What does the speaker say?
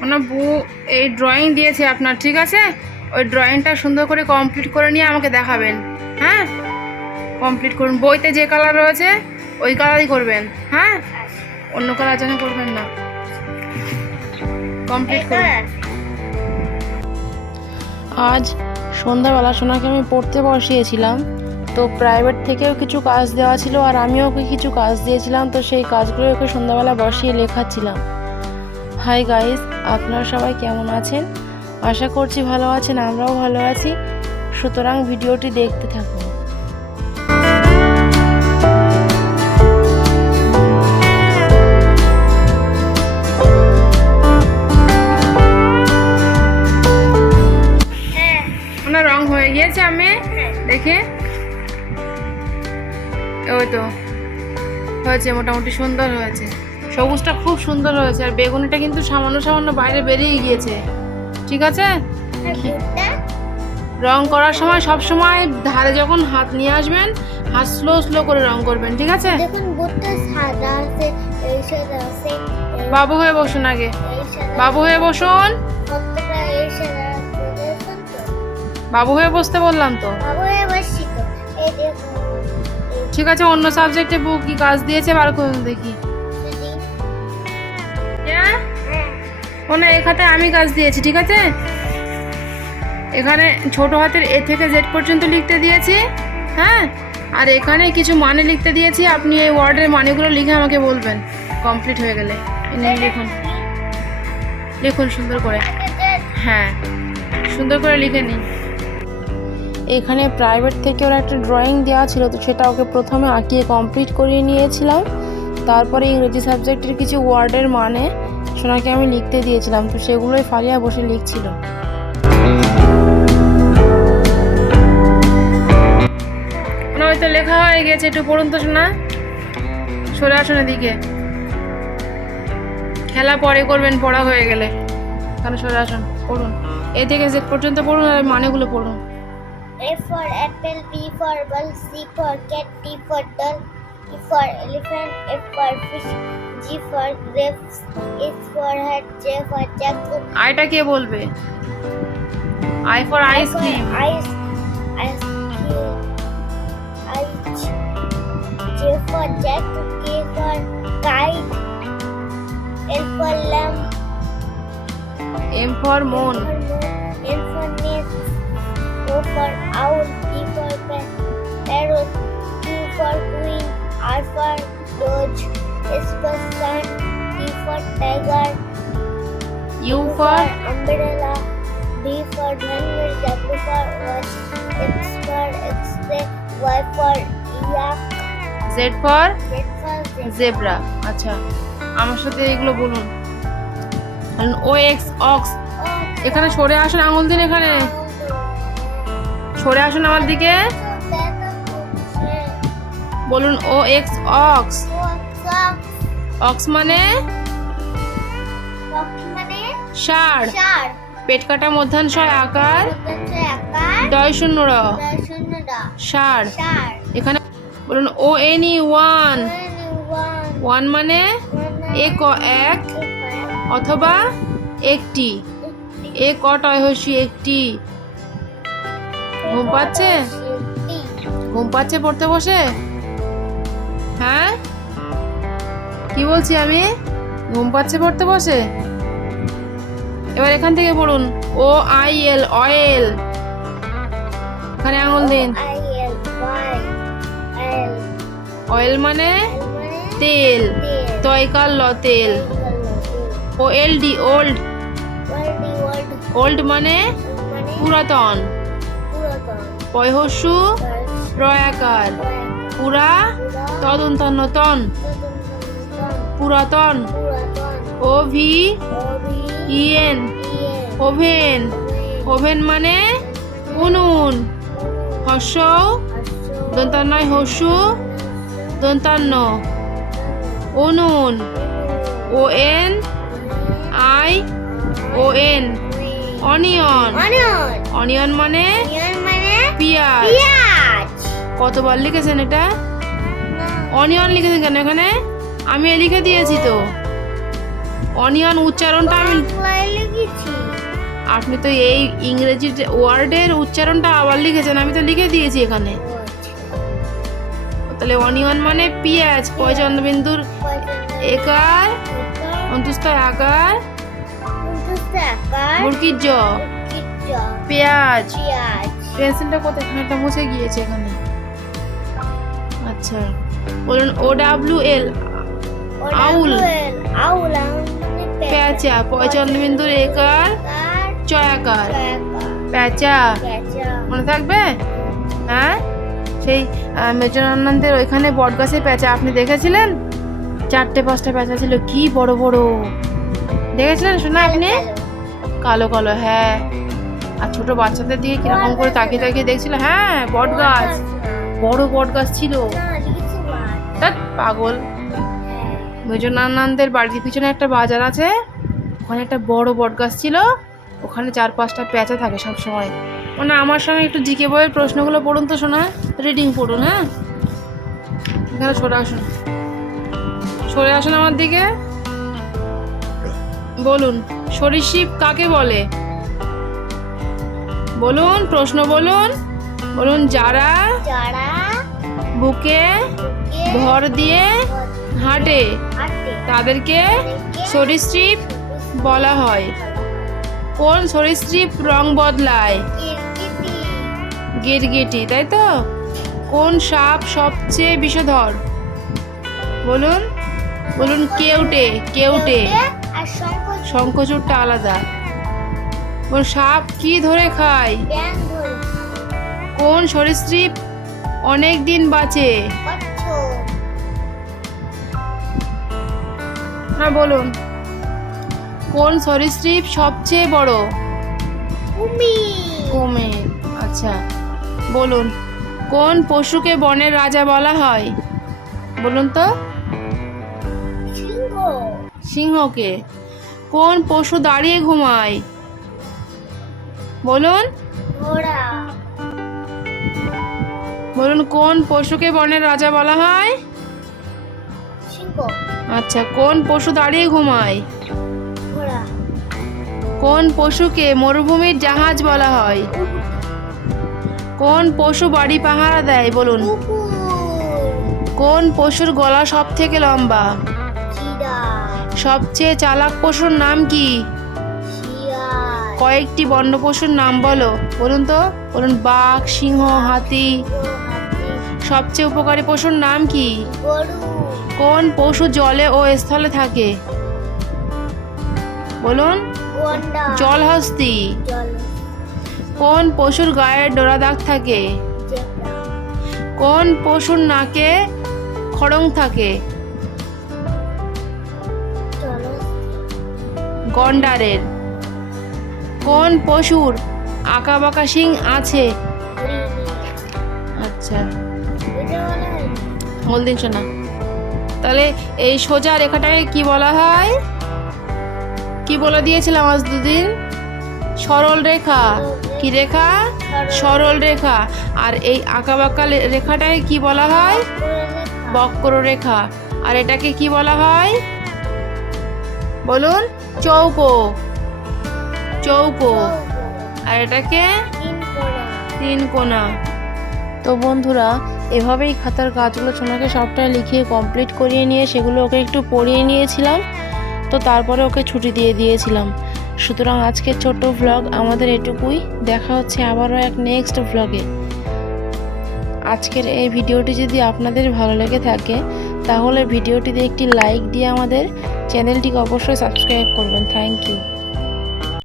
মানে বউ এই ড্রয়িং দিয়েছে আপনার, ঠিক আছে? ওই ড্রয়িংটা সুন্দর করে কমপ্লিট করে নিয়ে আমাকে দেখাবেন হ্যাঁ? কমপ্লিট করুন। বইতে যে কালার রয়েছে, ওই কালারই করবেন হ্যাঁ? অন্য কালার যেন করবেন না। কমপ্লিট করুন। আজ সন্ধ্যাবেলা সোনাকে আমি পড়তে বসিয়েছিলাম, তো প্রাইভেট থেকেও কিছু কাজ দেওয়া ছিল আর আমিও ওকে কিছু কাজ দিয়েছিলাম, তো সেই কাজগুলো ওকে সন্ধ্যাবেলা বসিয়ে লেখাচ্ছিলাম। হাই গাইস আপনারা সবাই কেমন আছেন? আশা করছি ভালো আছেন আমরাও ভালো আছি। সুতরাং ভিডিওটি দেখতে থাকুন। হ্যাঁ রং হয়ে গিয়েছে আমি। দেখে। ওই তো হয়েছে মোটামুটি সুন্দর হয়েছে। সবুজটা খুব সুন্দর হয়েছে আর বেগুনিটা কিন্তু সামান্য সামান্য বাইরে বেরিয়ে গিয়েছে। ঠিক আছে? রং করার সময় সব সময় ধারে যখন হাত নিয়ে আসবেন হাত স্লো স্লো করে রং করবেন ঠিক আছে? দেখুন বুটটা সাদা আছে এই সাদা আছে বাবু হয়ে বসুন আগে। বাবু হয়ে বসুন। বাবু হয়ে বসতে বললাম তো। ঠিক আছে অন্য সাবজেক্টে বুক কি কাজ দিয়েছে? বার করুন দেখি। ওনা এই খাতায় আমি কাজ দিয়েছি, ঠিক আছে? এখানে ছোট হাতের এ থেকে জেড পর্যন্ত লিখতে দিয়েছি হ্যাঁ? আর এখানে কিছু মানে লিখতে দিয়েছি, আপনি এই ওয়ার্ডের মানেগুলো লিখে আমাকে বলবেন কমপ্লিট হয়ে গেলে। লিখুন। লিখুন সুন্দর করে। হ্যাঁ সুন্দর করে লিখে নিন। এখানে প্রাইভেট থেকে ওরা একটা ড্রয়িং দেওয়া ছিল, তো সেটা ওকে প্রথমে আঁকিয়ে কমপ্লিট করিয়ে নিয়েছিলাম। তারপরে ইংরেজি সাবজেক্টের কিছু ওয়ার্ডের মানে সোনাকে আমি লিখতে দিয়েছিলাম তো সেগুলোই ফালিয়া বসে লিখছিল। না ওই তো লেখা হয়ে গেছে একটু পড়ুন তো শোনা সরে আসুন এদিকে। খেলা পরে করবেন পড়া হয়ে গেলে। কারণ সরে আসুন পড়ুন। এ থেকে জেড পর্যন্ত পড়ুন আর মানেগুলো পড়ুন। A for apple, B for ball, C for cat, D for doll, E for elephant, F for fish, G for grapes, H for hat, J for jackfruit, আইটা কে বলবে I for ice cream ice, ice cream, H, J for jack, K for kite, L for lamb, মন for moon, N for nest, O for owl, P for pa- parrot, Q for for doge, S for sun, T for tiger, U for umbrella, B for bangle, W for watch, X for X-ray, Y for yak, Z for Z for zebra. আচ্ছা আমার সাথে এগুলো বলুন ও x ox Oh, এখানে সরে আসুন আঙুল দিন এখানে সরে আসুন আমার দিকে বলুন ও এক্স অক্স অক্স মানে? ষাঁড়। পেট কাটা মধ্যাংশয় আকার। ডয় শূন্য র। এখানে বলুন O N E one one মানে এক এক। অথবা একটি। এ কটয় হসি একটি। ঘুম পাচ্ছে? ঘুম পাচ্ছে পড়তে বসে? হ্যাঁ? কি বলছি আমি? ঘুম পাচ্ছে পড়তে বসে? এবার এখান থেকে পড়ুন। O I L oil. এখানে আঙুল দিন। অয়েল মানে তেল। তয়কাল ল তেল। O L D old. Old মানে পুরাতন। পয়হসু। রয়াকার। পুরা তদন্তন তন। পুরাতন। O V E N oven. Oven মানে উনুন। হর্ষ দন্তান্নয় হসু দন্তান্ন। উনুন। O N I. O N onion. Onion মানে পেঁয়াজ। কতবার লিখেছেন এটা? অনিয়ন লিখেছেন কেন এখানে? আমি লিখে দিয়েছি তো। অনিয়ন উচ্চারণটা আমি আপনি তো এই ইংরেজি ওয়ার্ডের উচ্চারণটা আবার লিখেছেন আমি তো লিখে দিয়েছি এখানে। তাহলে অনিয়ন মানে পেঁয়াজ পয় চন্দ্রবিন্দুর একার অন্তুস্ত আকার মুরগির জ পেঁয়াজ। পেঁয়াজ। পেন্সিলটা কোথায়? এখানে একটা মুছে গিয়েছে এখানে। আচ্ছা বলুন ও ডাব্লিউ এল আউল। আউল আউল মানে পেঁচা পয় চন্দ্রবিন্দুর একার চয়াকার। পেঁচা। মনে থাকবে? হ্যাঁ? সেই মেজরানন্দের ওইখানে বটগাছে পেঁচা আপনি দেখেছিলেন? চারটে পাঁচটা পেঁচা ছিল কি বড় বড়। দেখেছিলেন শোনা আপনি? কালো কালো হ্যাঁ। আর ছোট বাচ্চাদের দিকে কীরকম করে তাকিয়ে তাকিয়ে দেখছিল? হ্যাঁ বট গাছ বড় বট গাছ ছিল পাগল। মেজরানন্দের বাড়ির পিছনে একটা বাজার আছে। ওখানে একটা বড় বট গাছ ছিল। ওখানে চার পাঁচটা পেঁচা থাকে সব সময় মানে আমার সঙ্গে একটু জিকে বইয়ের প্রশ্নগুলো পড়ুন তো শোনা। রিডিং পড়ুন হ্যাঁ? এখানে সরে আসুন। সরে আসুন আমার দিকে। বলুন সরীসৃপ কাকে বলে? বলুন প্রশ্ন বলুন। বলুন যারা? যারা? বুকে? ভর দিয়ে হাঁটে। তাদেরকে সরীসৃপ বলা হয়। কোন সরীসৃপ রং বদলায়? গিরগিটি, তাই তো? কোন সাপ সবচেয়ে বিষধর? বলুন। বলুন, কেউটে কেউটে। শঙ্খচূড়টা আলাদা। বলুন, সাপ কি ধরে খায়? কোন সরীসৃপ অনেক দিন বাঁচে? হ্যাঁ বলুন। কোন সরীসৃপ সবচেয়ে বড়? কুমির আচ্ছা। বলুন কোন পশুকে বনের রাজা বলা হয়? বলুন তো। সিংহ। সিংহকে। কোন পশু দাঁড়িয়ে ঘুমায়? বলুন। ঘোড়া। বলুন কোন পশুকে বনের রাজা বলা হয়? সিংহ। আচ্ছা কোন পশু দাঁড়িয়ে ঘুমায়? কোন পশুকে মরুভূমির জাহাজ বলা হয়? কোন পশু বাড়ি পাহারা দেয় বলুন? কোন পশুর গলা সব থেকে লম্বা সবচেয়ে চালাক পশুর নাম কি? কয়েকটি বন্য পশুর নাম বলো। বলুন তো। বলুন বাঘ সিংহ হাতি হাতি। সবচেয়ে উপকারী পশুর নাম কি? কোন পশু জলে ও স্থলে থাকে? বলুন। জলহস্তি কোন পশুর গায়ে ডোরা দাগ থাকে? কোন পশুর নাকে খড়ং থাকে? গন্ডারের। কোন পশুর আঁকা বাঁকা শিং আছে? আচ্ছা। বলদিন শোনা তাহলে এই সোজা রেখাটাকে কি বলা হয়? কি বলে দিয়েছিলাম আজ দুদিন? সরল রেখা। কি রেখা? সরল রেখা। আর এই আঁকা বাঁকা রেখাটাকে কি বলা হয়? বক্ররেখা। আর এটাকে কি বলা হয়? বলুন চৌকো। চৌকো। আর এটাকে তিন কোনা তো বন্ধুরা এভাবেই খাতার কাজগুলো সোনাকে সবটাই লিখিয়ে কমপ্লিট করিয়ে নিয়ে সেগুলো ওকে একটু পড়িয়ে নিয়েছিলাম। তো তারপরে ওকে ছুটি দিয়ে দিয়েছিলাম। সুতরাং আজকের ছোট্ট ভ্লগ আমাদের এটুকুই। দেখা হচ্ছে আবারও এক নেক্সট ভ্লগে আজকের এই ভিডিওটি যদি আপনাদের ভালো লেগে থাকে, তাহলে ভিডিওটিতে একটি লাইক দিয়ে আমাদের চ্যানেলটিকে অবশ্যই সাবস্ক্রাইব করবেন। Thank you